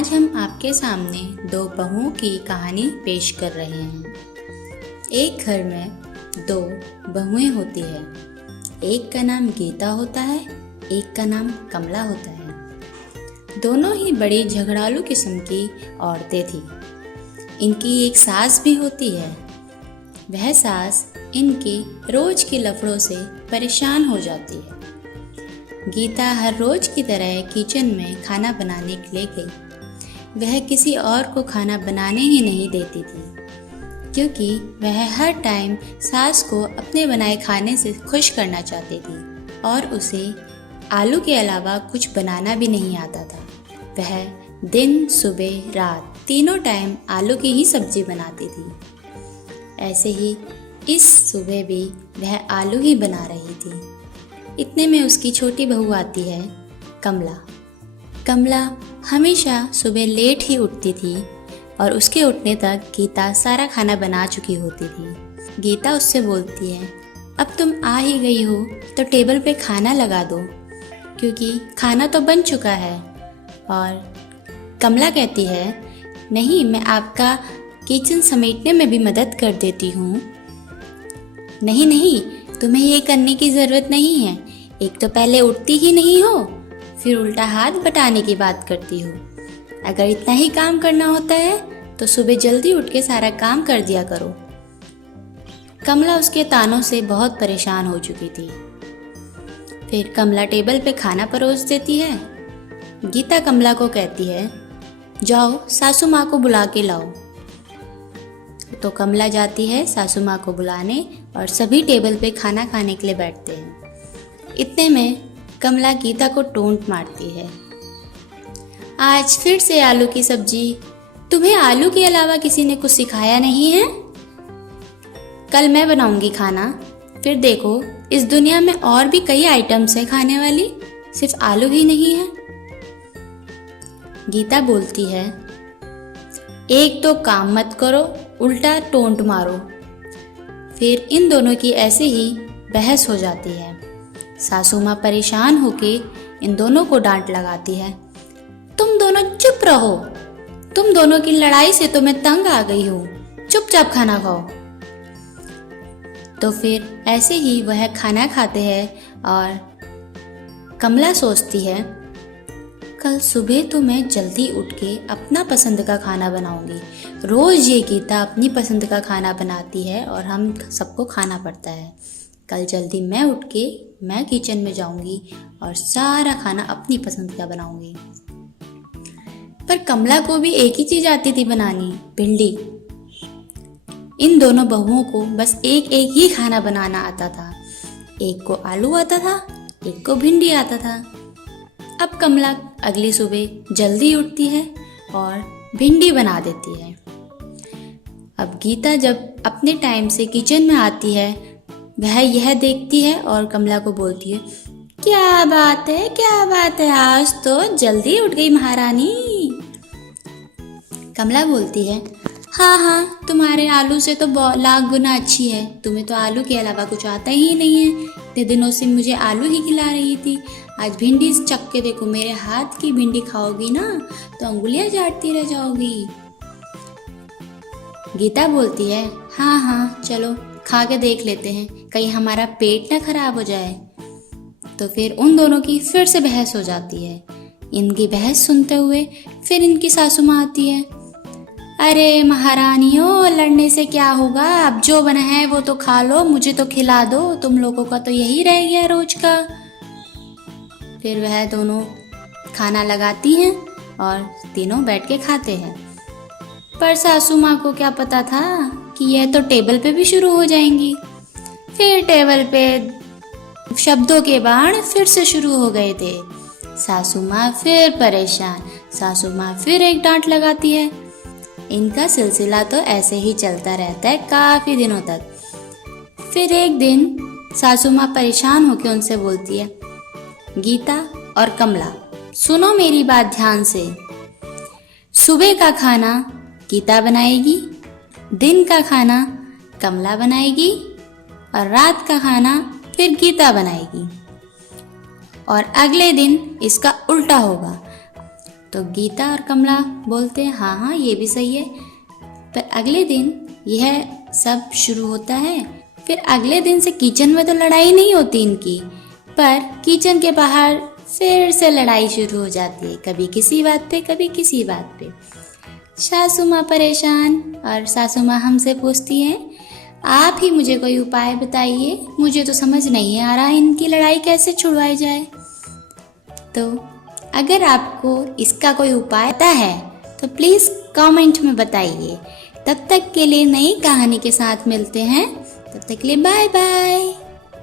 आज हम आपके सामने दो बहुओं की कहानी पेश कर रहे हैं। एक घर में दो बहुएं होती है। एक का नाम गीता होता है, एक का नाम कमला होता है। दोनों ही बड़ी झगड़ालू किस्म की औरतें थीं। इनकी एक सास भी होती है। वह सास इनकी रोज के लफड़ों से परेशान हो जाती है। गीता हर रोज की तरह किचन में खाना बनाने के लिए गई। वह किसी और को खाना बनाने ही नहीं देती थी, क्योंकि वह हर टाइम सास को अपने बनाए खाने से खुश करना चाहती थी और उसे आलू के अलावा कुछ बनाना भी नहीं आता था। वह दिन, सुबह, रात तीनों टाइम आलू की ही सब्जी बनाती थी। ऐसे ही इस सुबह भी वह आलू ही बना रही थी। इतने में उसकी छोटी बहू आती है, कमला। कमला हमेशा सुबह लेट ही उठती थी और उसके उठने तक गीता सारा खाना बना चुकी होती थी। गीता उससे बोलती है, अब तुम आ ही गई हो तो टेबल पे खाना लगा दो, क्योंकि खाना तो बन चुका है। और कमला कहती है, नहीं, मैं आपका किचन समेटने में भी मदद कर देती हूँ। नहीं नहीं, तुम्हें ये करने की ज़रूरत नहीं है। एक तो पहले उठती ही नहीं हो, फिर उल्टा हाथ बटाने की बात करती हो। अगर इतना ही काम करना होता है तो सुबह जल्दी उठ के सारा काम कर दिया करो। कमला उसके तानों से बहुत परेशान हो चुकी थी। फिर कमला टेबल पे खाना परोस देती है। गीता कमला को कहती है, जाओ सासू माँ को बुला के लाओ। तो कमला जाती है सासू माँ को बुलाने और सभी टेबल पे खाना खाने के लिए बैठते हैं। इतने में कमला गीता को टोंट मारती है, आज फिर से आलू की सब्जी? तुम्हें आलू के अलावा किसी ने कुछ सिखाया नहीं है? कल मैं बनाऊंगी खाना, फिर देखो इस दुनिया में और भी कई आइटम्स है खाने वाली, सिर्फ आलू ही नहीं है। गीता बोलती है, एक तो काम मत करो, उल्टा टोंट मारो। फिर इन दोनों की ऐसे ही बहस हो जाती है। सासू माँ परेशान होके इन दोनों को डांट लगाती है, तुम दोनों चुप रहो, तुम दोनों की लड़ाई से तो मैं तंग आ गई हूँ, चुपचाप खाना खाओ। तो फिर ऐसे ही वह खाना खाते हैं और कमला सोचती है, कल सुबह तो मैं जल्दी उठ के अपना पसंद का खाना बनाऊंगी। रोज ये गीता अपनी पसंद का खाना बनाती है और हम सबको खाना पड़ता है। कल जल्दी मैं उठ के मैं किचन में जाऊंगी और सारा खाना अपनी पसंद का बनाऊंगी। पर कमला को भी एक ही चीज आती थी बनानी, भिंडी। इन दोनों बहुओं को बस एक एक ही खाना बनाना आता था। एक को आलू आता था, एक को भिंडी आता था। अब कमला अगली सुबह जल्दी उठती है और भिंडी बना देती है। अब गीता जब अपने टाइम से किचन में आती है, वह यह देखती है और कमला को बोलती है, क्या बात है, क्या बात है, आज तो जल्दी उठ गई महारानी। कमला बोलती है, हाँ हाँ, तुम्हारे आलू से तो लाख गुना अच्छी है। तुम्हें तो आलू के अलावा कुछ आता ही नहीं है। इतने दिनों से मुझे आलू ही खिला रही थी, आज भिंडी चख के देखो, मेरे हाथ की भिंडी खाओगी ना तो अंगुलियां चाटती रह जाओगी। गीता बोलती है, हाँ हाँ, चलो खा के देख लेते हैं, कहीं हमारा पेट ना खराब हो जाए। तो फिर उन दोनों की फिर से बहस हो जाती है। इनकी बहस सुनते हुए फिर इनकी सासू माँ आती है, अरे महारानियों, लड़ने से क्या होगा, अब जो बना है वो तो खा लो, मुझे तो खिला दो, तुम लोगों का तो यही रह गया रोज का। फिर वह दोनों खाना लगाती हैं और तीनों बैठ के खाते हैं। पर सासू माँ को क्या पता था कि यह तो टेबल पे भी शुरू हो जाएंगी। फिर टेबल पे शब्दों के बाण फिर से शुरू हो गए थे। सासू माँ फिर परेशान, सासू माँ फिर एक डांट लगाती है। इनका सिलसिला तो ऐसे ही चलता रहता है काफी दिनों तक। फिर एक दिन सासू माँ परेशान होकर उनसे बोलती है, गीता और कमला, सुनो मेरी बात ध्यान से। सुबह का खाना गीता बनाएगी, दिन का खाना कमला बनाएगी और रात का खाना फिर गीता बनाएगी। और अगले दिन इसका उल्टा होगा। तो गीता और कमला बोलते हैं हाँ हाँ ये भी सही है। पर अगले दिन यह सब शुरू होता है। फिर अगले दिन से किचन में तो लड़ाई नहीं होती इनकी, पर किचन के बाहर फिर से लड़ाई शुरू हो जाती है, कभी किसी बात पे कभी किसी बात पे। सासू माँ परेशान और सासू माँ हमसे पूछती हैं आप ही मुझे कोई उपाय बताइए, मुझे तो समझ नहीं आ रहा इनकी लड़ाई कैसे छुड़वाई जाए। तो अगर आपको इसका कोई उपाय पता है तो प्लीज़ कमेंट में बताइए। तब तक के लिए नई कहानी के साथ मिलते हैं, तब तक के लिए बाय बाय।